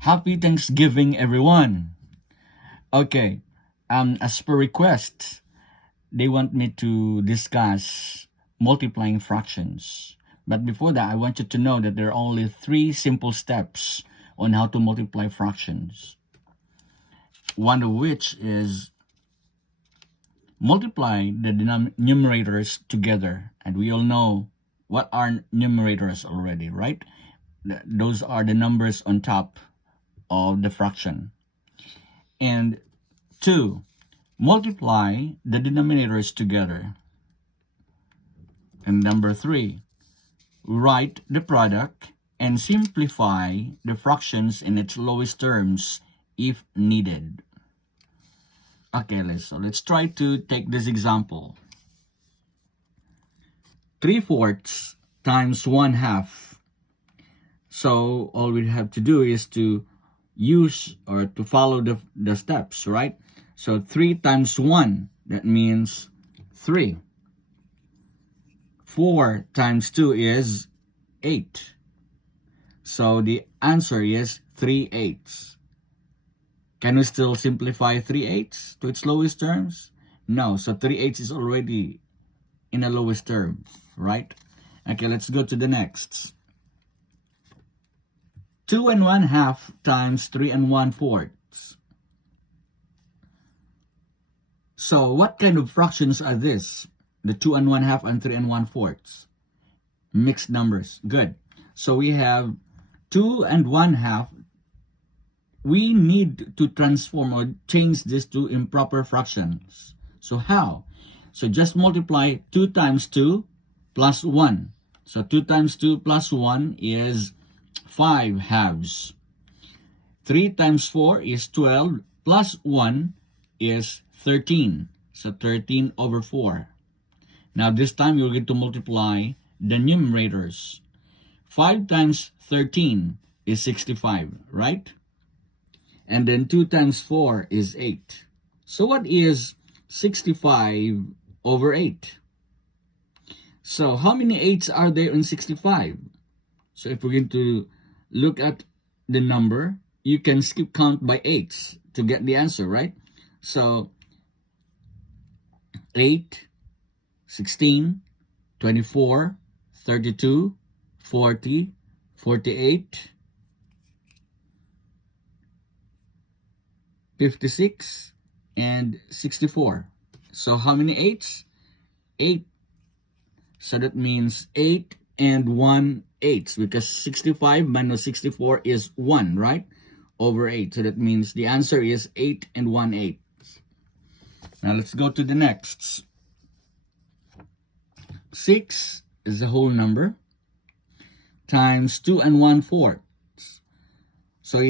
Happy Thanksgiving, everyone. Okay, as per request, they want me to discuss multiplying fractions. But before that, I want you to know that there are only 3 simple steps on how to multiply fractions. One of which is multiply the numerators together. And we all know what are numerators already, right? Those are the numbers on top of the fraction. And 2, multiply the denominators together. And number 3, write the product and simplify the fractions in its lowest terms if needed. Okay, let's try to take this example. 3/4 times 1/2. So all we have to do is to use or to follow the steps, right? So 3 times 1, that means 3. 4 times 2 is 8. So the answer is 3/8. Can we still simplify 3/8 to its lowest terms? No, so 3/8 is already in the lowest term, right? Okay, let's go to the next. 2 1/2 times 3 1/4. So what kind of fractions are this? The 2 1/2 and 3 1/4. Mixed numbers. Good. So we have 2 1/2. We need to transform or change this to improper fractions. So how? So just multiply 2 times 2 plus 1. So 2 times 2 plus 1 is 5/2. 3 times 4 is 12 plus 1 is 13. So 13/4. Now this time you're going to multiply the numerators. 5 times 13 is 65, right? And then 2 times 4 is 8. So what is 65/8? So how many 8s are there in 65? So if we're going to look at the number, you can skip count by 8s to get the answer, right? So 8, 16, 24, 32, 40, 48, 56, and 64. So how many 8s? 8. So that means 8 and 1/8, because 65 minus 64 is 1, right? Over 8. So that means the answer is 8 and 1/8. Now let's go to the next. 6 is a whole number times 2 1/4. So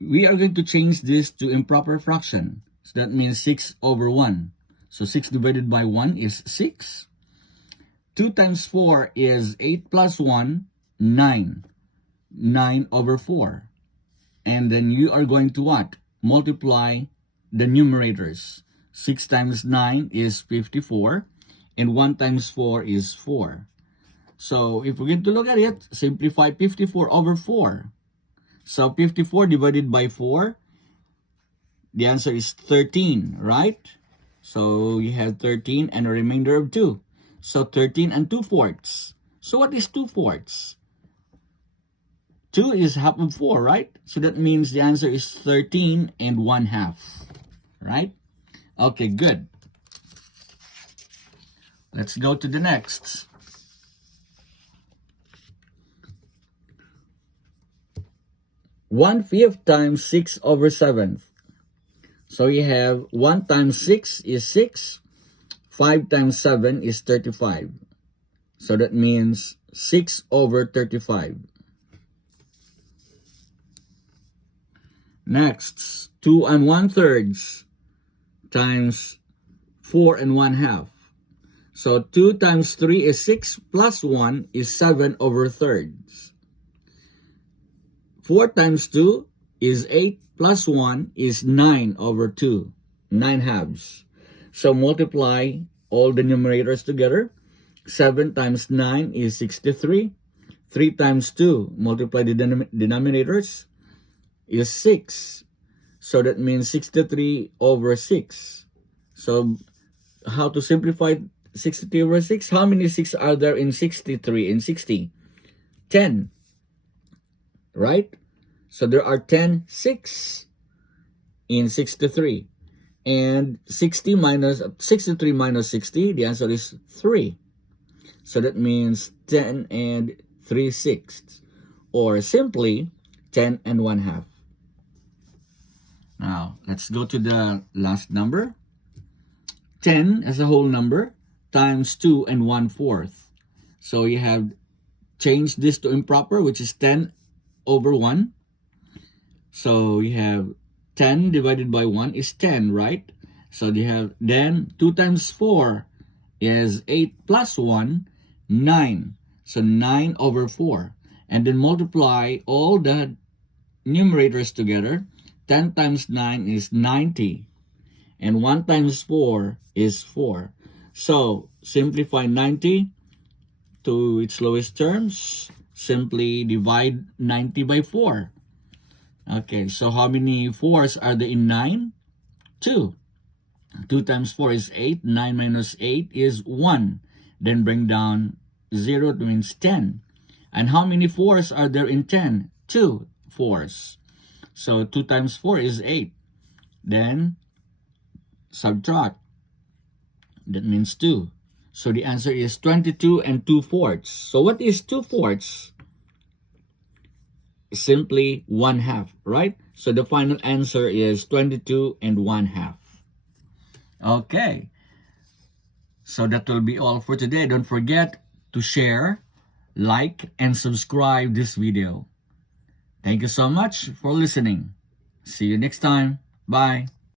we are going to change this to improper fraction. So that means 6/1. So 6 divided by 1 is 6. 2 times 4 is 8 plus 1, 9. 9/4. And then you are going to what? Multiply the numerators. 6 times 9 is 54. And 1 times 4 is 4. So if we're going to look at it, simplify 54/4. So 54 divided by 4, the answer is 13, right? So you have 13 and a remainder of 2. So 13 2/4. So what is 2/4? 2 is half of 4, right? So that means the answer is 13 1/2, right? Okay, good. Let's go to the next. 1/5 times 6/7. So you have 1 times 6 is 6. 5 times 7 is 35. So that means 6/35. Next, 2 1/3 times 4 1/2. So 2 times 3 is 6 plus 1 is 7/3. 4 times 2 is 8 plus 1 is 9/2. 9/2. So multiply all the numerators together. 7 times 9 is 63. 3 times 2, multiply the denominators, is 6. So that means 63 over 6. So how to simplify 63 over 6? How many 6 are there in 63 and 60? 10. Right? So there are 10 6 in 63. And 63 minus 60, the answer is 3. So that means 10 and 3/6, or simply 10 and 1/2. Now, let's go to the last number. 10 as a whole number times 2 and 1/4. So you have changed this to improper, which is 10 over 1. So you have 10 divided by 1 is 10, right? So you have then 2 times 4 is 8 plus 1, 9. So 9 over 4. And then multiply all the numerators together. 10 times 9 is 90. And 1 times 4 is 4. So simplify 90 to its lowest terms. Simply divide 90 by 4. Okay, so how many 4s are there in 9? 2. 2 times 4 is 8. 9 minus 8 is 1. Then bring down 0, that means 10. And how many 4s are there in 10? 2 4s. So 2 times 4 is 8. Then subtract. That means 2. So the answer is 22 and 2/4. So what is 2/4? Simply 1/2, right? So the final answer is 22 and 1/2. Okay. So that will be all for today. Don't forget to share, like, and subscribe this video. Thank you so much for listening. See you next time. Bye.